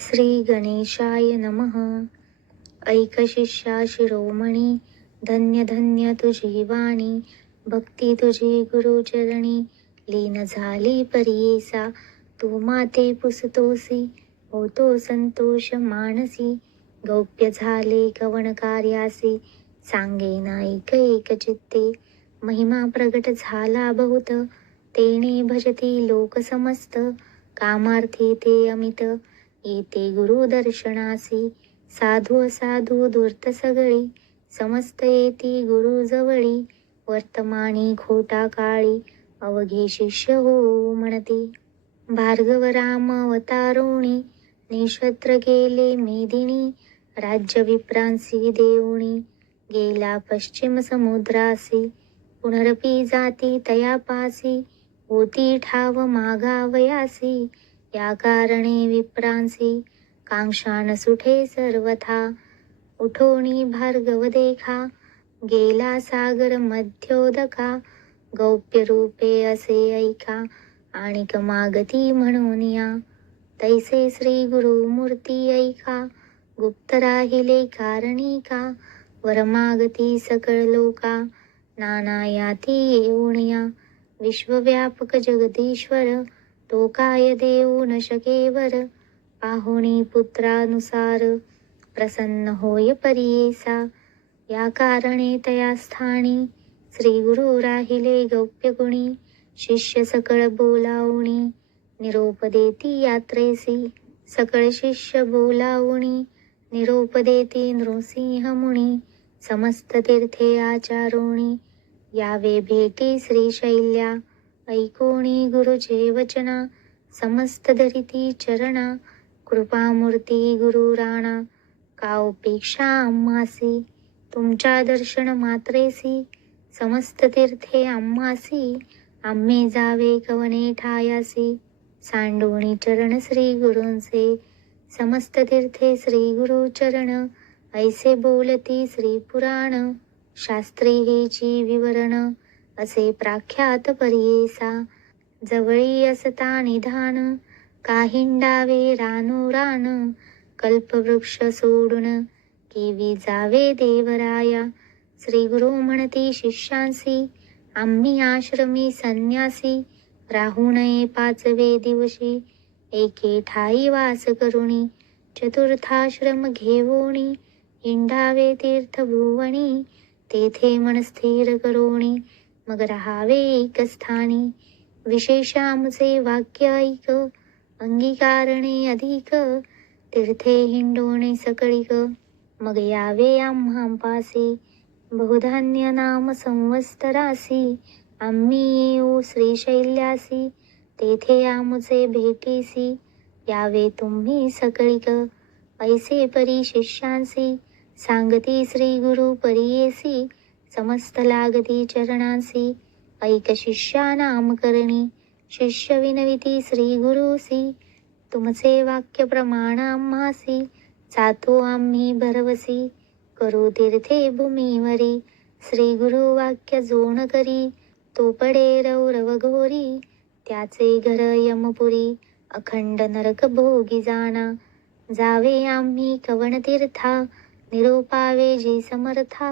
श्री गणेशाय नमः. ऐक शिष्या शिरोमणी धन्य धन्य तुझी वाणी भक्ती तुझी गुरुचरणी लीन झाली परियेसा तू माते पुसतोसी होतो संतोष मानसी गौप्य झाले कवन कार्यासी सांगे नाईक एक चित्ते महिमा प्रगट झाला बहुत तेने भजती लोक समस्त कामार्थी ते अमित येते गुरु दर्शनासी साधू असाधू धूर्त सगळी समस्त येती गुरु जवळी वर्तमानी खोटा काळी अवघे शिष्य हो म्हणती. भार्गव राम अवतारोणी निशत्र गेले मेदिनी राज्य विप्रांसी देऊणी गेला पश्चिम समुद्रासी पुनरपी जाती तयापासी होती ठाव मागावयासी या कारणे विप्रांसी कांक्षान सुठे सर्वथा. उठोणी भार्गव देखा गेला सागर मध्योदका. गौप्य रूपे असे ऐका आणि मागती म्हणून या. तैसे श्री गुरु मूर्ती ऐका गुप्त राहिले कारणी का वरमागती सकळ लोका नाना याती येऊन या. विश्वव्यापक जगदीश्वर तो काय देऊ न शकेवर पाहुणी पुत्रानुसार प्रसन्न होय परियेसा या कारणे तया स्थानी श्री गुरु राहिले गौप्य गुणी. शिष्य सकळ बोलावणी निरोप देती यात्रेसी. सकळ शिष्य बोलावणी निरोप देती नृसिंह मुनी. समस्त तीर्थे आचारोणी. यावे भेटी श्रीशैल्या ऐकोणी गुरुचे वचना समस्त धरिती चरणा कृपामूर्ती गुरु राणा का उपेक्षा आम्हासी? तुमच्या दर्शन मात्रेसी समस्त तीर्थे आम्हासी आम्ही जावे कवने ठायासी? सांडोणी चरण श्री गुरूंचे समस्त तीर्थे श्री गुरु चरण ऐसे बोलती श्री पुराण शास्त्री हेची विवरण असे प्राख्यात परियेसा जवळी असता निधान काहिंडावे रानो रान. कल्पवृक्ष सोडून केवी जावे देवराया. श्री गुरु म्हणती शिष्यांसी आम्ही आश्रमी संन्यासी. राहू नये पाचवे दिवशी एके ठाई वास करुणी. चतुर्थाश्रम घेवोणी हिंडावे तीर्थभुवनी तेथे मन स्थिर करोणी. मग राहावे एक स्थानी विशेष आमचे वाक्य ऐक अंगीकारणे अधिक तीर्थे हिंडोणे सकळिक। मग यावे आम्हापासी बहुधान्य नाम संवत्सरासी। आम्ही येऊ श्रीशैल्यासी तेथे आमचे भेटीसी। यावे तुम्ही सकळिक ऐसे परी शिष्यांसी। सांगती श्री गुरु परियेसी। समस्त लागती चरणांसी ऐक शिष्या नामकरणी शिष्य विनविती श्री गुरुसी तुमचे वाक्य प्रमाण आम्हासी जातो आम्ही भरवसी। करू तीर्थे भूमीवरी श्री गुरु वाक्य जोण करी। तो पडे रौरव घोरी त्याचे घर यमपुरी। अखंड नरक भोगी जाणा। जावे आम्ही कवण तीर्था निरोपावे जी समर्था।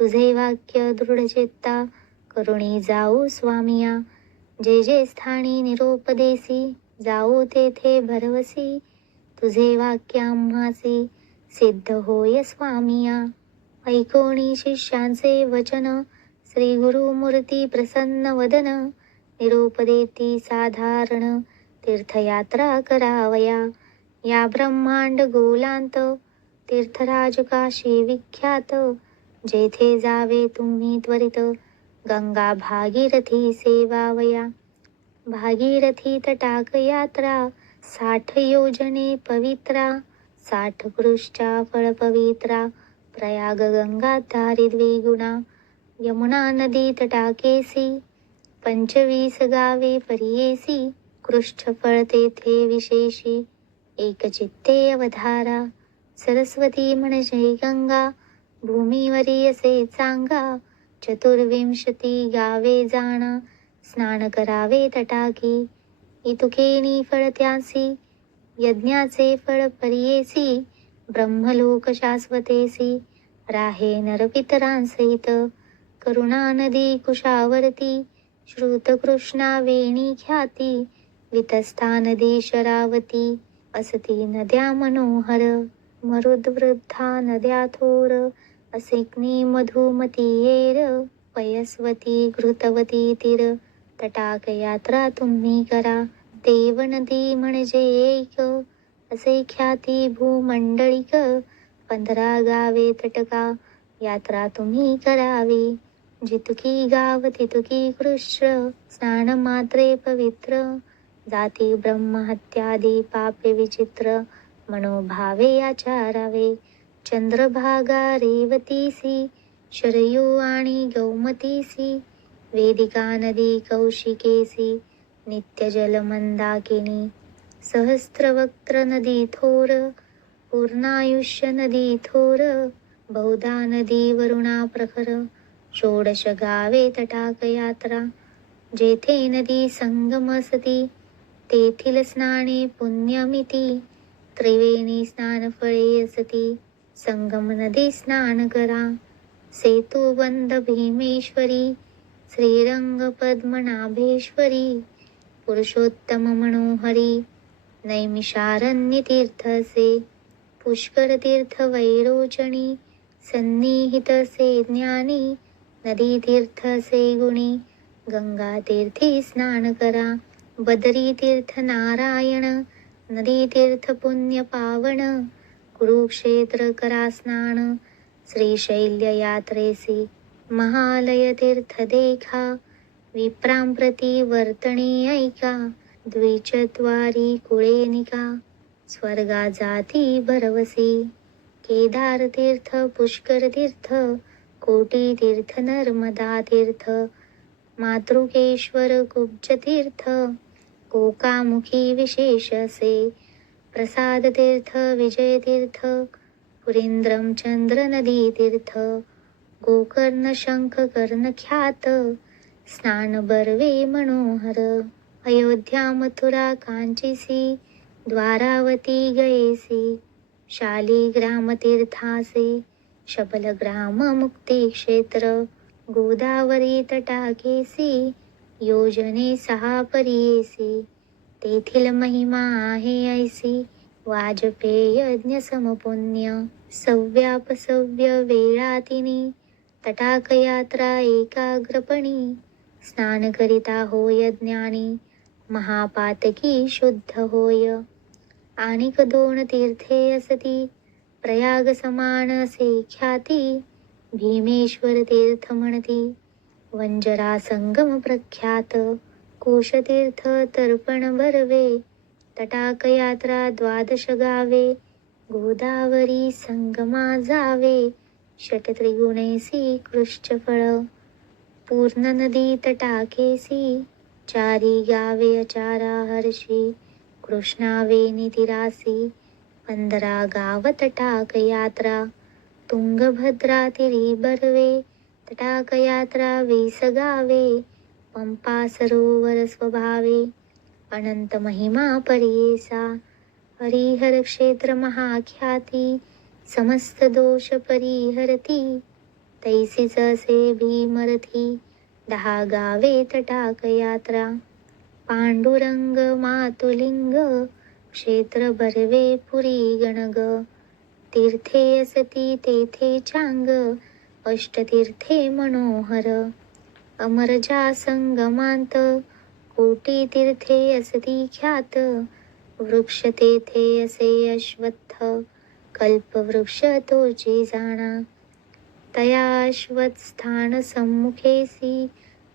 तुझे वाक्य दृढ चित्ता करुणी जाऊ स्वामिया. जे जे स्थानी निरोपदेसी जाऊ तेथे भरवसी. तुझे वाक्य आम्हासी सिद्ध होय स्वामिया. ऐकोणी शिष्यांचे वचन श्री गुरुमूर्ती प्रसन्न वदन. निरोपदेती साधारण तीर्थयात्रा करावया. या ब्रह्मांड गोलांत तीर्थराज काशी विख्यात. जेथे जावे तुम्ही त्वरित. गंगा भागीरथी सेवावया भागीरथी तटाक यात्रा. साठ योजने पवित्रा. साठ कृष्टा फळ पवित्रा. प्रयाग गंगा तारी द्विगुणा यमुना नदी तटाकेसी. पंचवीस गावे परियेसी. कृष्ठफळ तेथे विशेषी. एकचित्ते अवधारा. सरस्वती म्हणजे गंगा. भूमीवरी असे चांगा चतुर्विंशती गावे जाणा स्नान करावे तटाकी इतुकेनी फळ त्यासी यज्ञाचे फळ परियेसी ब्रह्मलोक शाश्वतेसी राहे नरपितरांसहित करुणा नदी कुशावर्ती श्रुतकृष्णा वेणी ख्याती वितस्था नदी शरावती असती नद्या मनोहर मरुद्वृद्धा नद्या थोर असिग्नी मधुमती पयस्वती घृतवती तीर तटाक यात्रा तुम्ही करा देव नदी म्हणजे एक असे ख्याती भूमंडळिक पंधरा गावे तटका यात्रा तुम्ही करावी जितुकी गाव तितुकी कृष्ण स्नान मात्रे पवित्र जाती ब्रह्महत्यादी पापे विचित्र मनोभावे आचारावे चंद्रभागा रेवतीसी शरयू आणि गौमतीसी वेदिका नदी कौशिकेसी नित्यजल मंदाकिनी सहस्त्रवक्त्र नदी थोर पूर्णायुष्य नदी थोर बहुधा नदी वरुणा प्रखर षोडश गावे तटाकयात्रा जेथे नदी संगमसती तेथील स्नाने पुण्यमिती त्रिवेणी स्नान फळे असती. संगम नदी स्नान करा. सेतू भीमेश्वरी श्रीरंग पद्मनाभेश्वरी पुरुषोत्तम मनोहरी नैमिषारण्य तीर्थसे पुष्कर तीर्थ वैरोचणी सन्निहित से ज्ञानी नदी तीर्थ से गुणी गंगा तीर्थी स्नान करा. बदरी तीर्थ नारायण नदी तीर्थ पुण्य पावन कुरुक्षेत्र करा स्नान श्रीशैल्य यात्रेसी महालय तीर्थ देखा ऐका द्विचत्वारी कुळे निका स्वर्गा जाती भरवसी केदारतीर्थ पुष्करतीर्थ कोटीतीर्थ नर्मदातीर्थ मातृकेश्वर कुब्जतीर्थ कोकामुखी विशेष असे प्रसादतीर्थ विजयतीर्थ विजय तीर्थ चंद्र नदी तीर्थ गोकर्ण शंख कर्ण ख्यात स्नान बर्वे मनोहर अयोध्या मथुरा कांचीसी द्वारावती गयेसी शालिग्राम तीर्थासे मुक्ती क्षेत्र गोदावरी तटाकेसी योजने सहा परियेसी। तेथील महिमा आहे ऐसी. वाजपेय यज्ञ समपुण्य. सव्यापसव्य वेळातिनी. तटाक यात्रा एकाग्रपणी. स्नान करिता होय ज्ञानी. महापातकी शुद्ध होय. आणिक दोन तीर्थे असती. प्रयाग समान असे ख्याती. भीमेश्वर तीर्थ म्हणती. वंजरा संगम प्रख्यात. कोशतीर्थ तर्पण बर्वे तटाक यात्रा द्वादश गावे गोदावरी संगमा जावे षटत्रिगुणेसी कृष्ण फळ पूर्ण नदी तटाकेसी चारी गावे अचारा हर्षी कृष्णावे तिरासी पंधरा गाव तटाक यात्रा तुंगभद्रा तिरी बर्वे तटाक यात्रा वीस गावे पंपा सरोवर स्वभावे अनंत महिमा परेसा। हरिहर क्षेत्र महाख्याती समस्त दोष परिहरती। तैसीच असे भीमरथी दहा गावे तटाक यात्रा। पांडुरंग मातुलिंग क्षेत्र बर्वे पुरी गणग। तीर्थे असती तेथे चांग अष्टतीर्थे मनोहर। अमरजा संगमांत कोटी तीर्थे असती ख्यात. वृक्ष तेथे असे अश्वत्थ कल्पवृक्ष तोची जाणा. तया अश्वत्थ स्थान सम्मुखेसी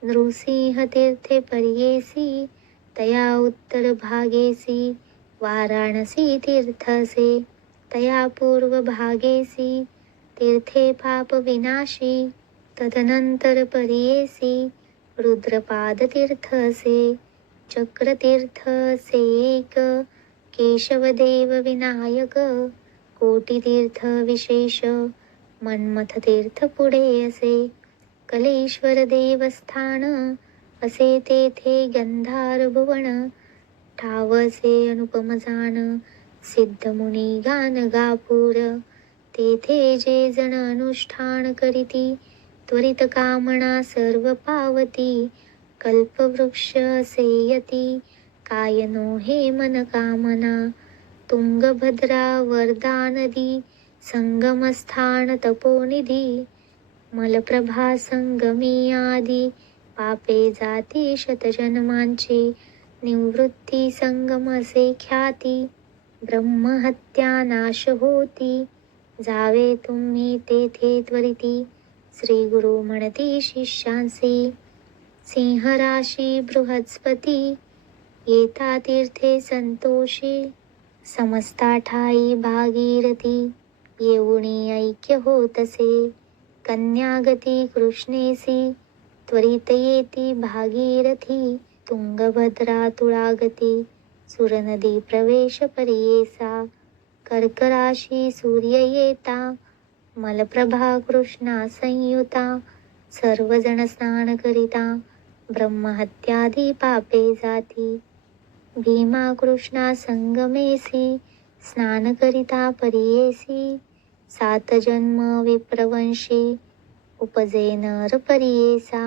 नृसिंह तीर्थे पर्येसी तया उत्तर भागेसी वाराणसी तीर्थसे तया पूर्व भागेसी तीर्थे पाप विनाशी. तदनंतर पर्येसी रुद्रपादतीर्थसे चक्रतीर्थ से एक केशवदेव विनायक कोटीतीर्थ विशेष मन्मथ तीर्थ पुढे असे कलेश्वर देवस्थान असे तेथे गंधार भुवन ठावसे अनुपम जान सिद्धमुनी गान गापूर तेथे जे जण अनुष्ठान करीती त्वरित कामना सर्व पावती कल्पवृक्ष सेयती कायनो हे मन कामना तुंगभद्रा वरदा नदी संगमस्थान तपोनिधी मलप्रभा संगमी आदी पापे जाती शतजन्मांची निवृत्ती संगमसे ख्याती ब्रह्महत्या नाश होती जावे तुम्ही तेथे त्वरिती श्री गुरु म्हणती शिष्यांसी सिंहराशी बृहस्पती येता तीर्थे संतोषी समस्ता ठाई भागीरथी येऊणी ऐक्य होतसे कन्यागती कृष्णेसी त्वरित येती भागीरथी तुंगभद्रा तुळागती सुरनदी प्रवेश परियेसा कर्कराशी सूर्य येता मलप्रभा कृष्णा संयुता सर्वजण स्नान करिता ब्रह्महत्यादी पापे जाती। भीमा कृष्णा संगमेसी स्नान करिता परियेसी सात जन्म विप्रवंशी उपजे नर परियेसा।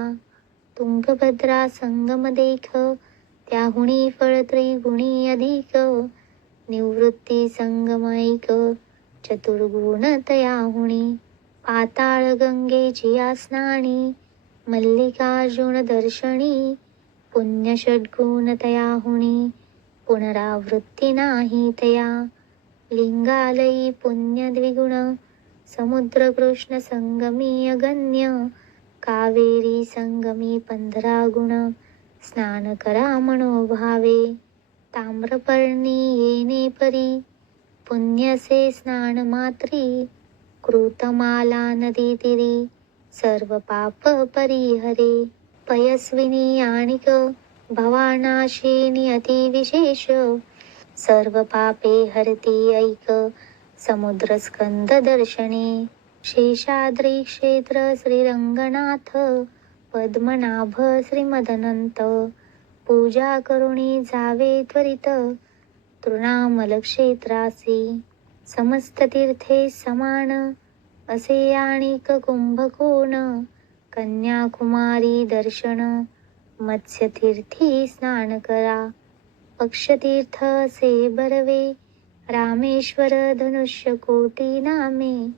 तुंगभद्रा संगम देख त्याहुणी फळ त्रिगुणी अधिक निवृत्ती संगमैक चतुर्गुण तयाहुणी पाताळ गंगेची स्नानी मल्लिकार्जुन दर्शनी पुण्य षड्गुण तयाहुणी पुनरावृत्ती नाही तया लिंगालयी पुण्य द्विगुण समुद्र कृष्ण संगमी अगण्य कावेरी संगमी पंधरा गुण स्नान करा मनोभावे ताम्रपर्णी येणे परी पुण्यसे स्नान मात्री कृतमाला नदी तिरी सर्व पाप परिहरे। पयस्विनी आणिक भवानाशिनी अतिविशेष सर्व पापे हरती ऐक समुद्र स्कंद दर्शने। शेषाद्री क्षेत्र श्रीरंगनाथ पद्मनाभ श्रीमदनंत। पूजा करुणी जावे त्वरित। तृणामलक्षेत्रासी समस्त तीर्थे समान असे आणिक कुंभकोण कन्याकुमारी दर्शन मत्स्यतीर्थी स्नान करा. पक्षतीर्थ से बरवे रामेश्वर धनुष्य कोटी नामे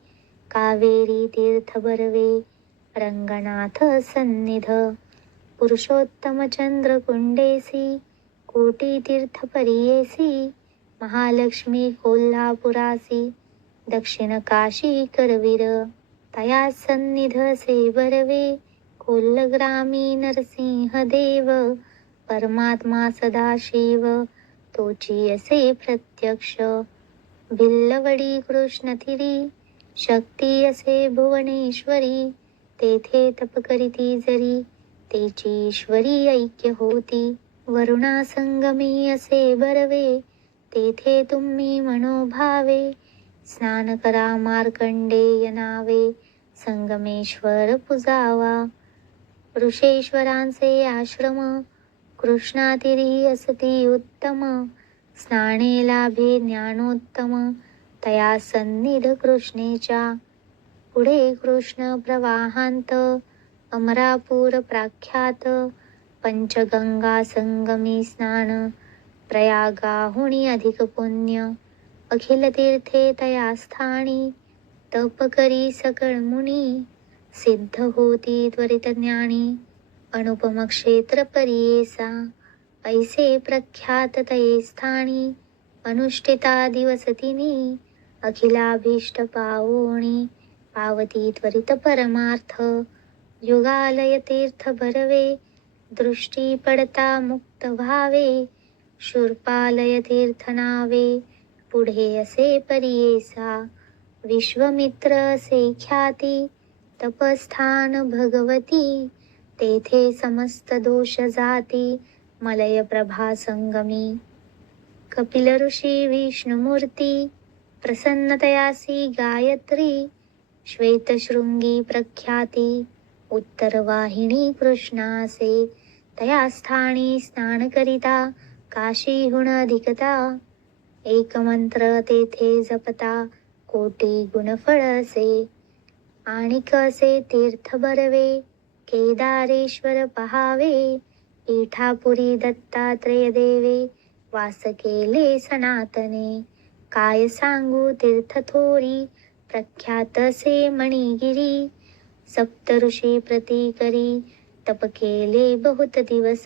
कावेरी तीर्थ बरवे रंगनाथ सन्निध पुरुषोत्तम चंद्र कुंडेसी कोटी तीर्थ परियेसी महालक्ष्मी कोल्हापुरासी दक्षिण काशी करवीर। तया सन्निध से बरवे कोल्लग्रामी नरसिंहदेव परमात्मा सदाशिव तोची असे प्रत्यक्ष। भिल्लवडी कृष्णथिरी शक्ती असे भुवनेश्वरी। तेथे तप करीती जरी तेची ईश्वरी ऐक्य होती। वरुणा संगमी असे बरवे तेथे तुम्ही मनोभावे स्नान करा मार्कंडेय नावे संगमेश्वर पुजावा. ऋषेश्वरांचे आश्रम कृष्णातिरी असती उत्तम स्नाने लाभे ज्ञानोत्तम तया सन्निध कृष्णेच्या. पुढे कृष्ण प्रवाहांत अमरापूर प्राख्यात पंचगंगा संगमी स्नान प्रयागाहुणी अधिक पुण्य अखिल तीर्थे तया स्थानी तप करी सकळ मुनी सिद्ध होती त्वरित ज्ञानी अनुपम क्षेत्र परियेसा ऐसे प्रख्यात तये स्थानी अनुष्ठिता दिवसतिनी अखिलाभीष्ट पावोणी पावती त्वरित परमार्थ युगालय तीर्थ भरवे दृष्टी पडता मुक्त व्हावे शूर्पालय तीर्थनावे पुढे असे परियेसा विश्वमित्र असे ख्याती तपस्थान भगवती तेथे समस्त दोष जाती मलय प्रभा संगमी. कपिल ऋषी विष्णुमूर्ती प्रसन्नतयासी गायत्री श्वेतशृंगी प्रख्याती उत्तरवाहिनी कृष्णासे तया स्थानी स्नान करिता काशीहुण अधिकता। एक मंत्र तेथे जपता कोटी गुणफळ असे। आणि कसे तीर्थ बरवे केदारेश्वर पहावे। पीठापुरी दत्तात्रय देवे वास केले सनातने। काय सांगू तीर्थ थोरी प्रख्यात से मणिगिरी। सप्त ऋषी प्रतीकरी तप केले बहुत दिवस।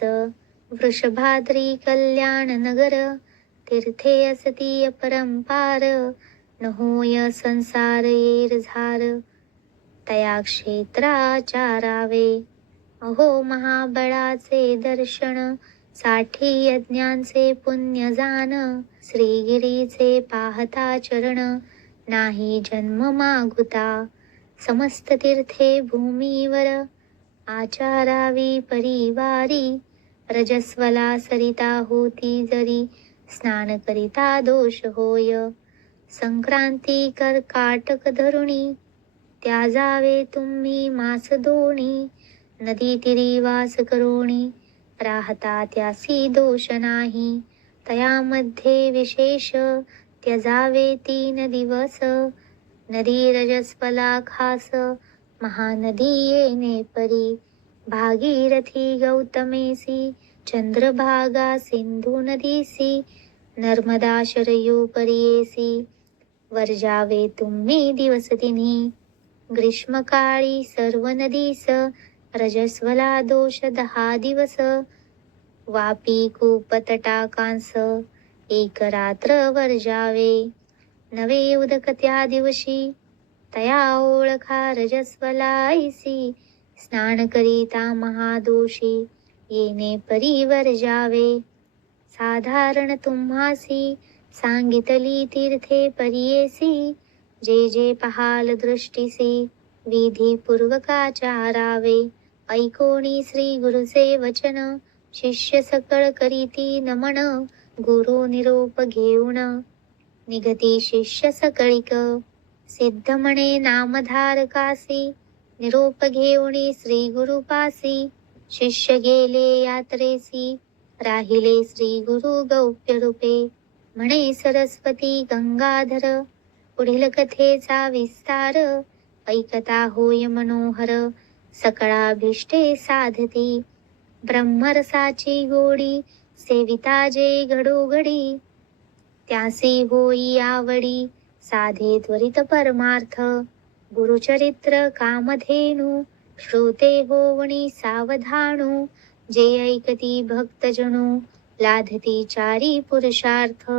वृषभाद्री कल्याण नगर तीर्थे असती अपरंपार। न होय संसार येर झार। तया क्षेत्राचारावे अहो महाबळाचे दर्शनसाठी यज्ञांचे पुण्य जान श्रीगिरीचे पाहता चरण नाही जन्म मागुता। समस्त तीर्थे भूमीवर। आचारावी परिवारी रजस्वला सरिता होती जरी स्नान करिता दोष होय. संक्रांती कर्काटक धरुणी त्या जावे तुम्ही मास दोणी. नदी तिरी वास करोणी राहता त्यासी दोष नाही. तयामध्ये विशेष त्यजावे तीन दिवस. नदी रजस्वला खास महानदी येणे परी. भागीरथी गौतमेसी चंद्रभागा सिंधू नदीसी नर्मदा शरयू परियेसी. वर्जावे तुम्ही दिवस ग्रीष्मकाळी सर्व नदीस रजस्वला दोष दहा दिवस. वापी कूप तटाकांस एक रात्र वर्जावे नवे उदक त्या दिवशी. तया ओळखा रजस्वलायसी स्नान करिता महादोषी येणे परिवर जावे. साधारण तुम्हासी सांगितली तीर्थे परियेसी जे जे पहाल दृष्टीसी विधी पूर्वकाचारावे ऐकोणी श्री गुरुचे वचन शिष्य सकळ करीती नमन गुरु निरोप घेऊन. निगती शिष्य सकळिक सिद्ध म्हणे नामधारकासी निरोप घेऊणी श्री गुरुपासी शिष्य गेले यात्रेसी राहिले श्री गुरु गौप्य रूपे म्हणे सरस्वती गंगाधर पुढील कथेचा विस्तार ऐकता होय मनोहर सकळाभिष्टे साधती ब्रह्मरसाची गोडी सेविता जे घडोघडी त्यासी होई आवडी साधे त्वरित परमार्थ गुरुचरित्र कामधेनु श्रोते होवणी सावधानु जे ऐकती भक्तजणू लाधती चारी पुरुषार्थ.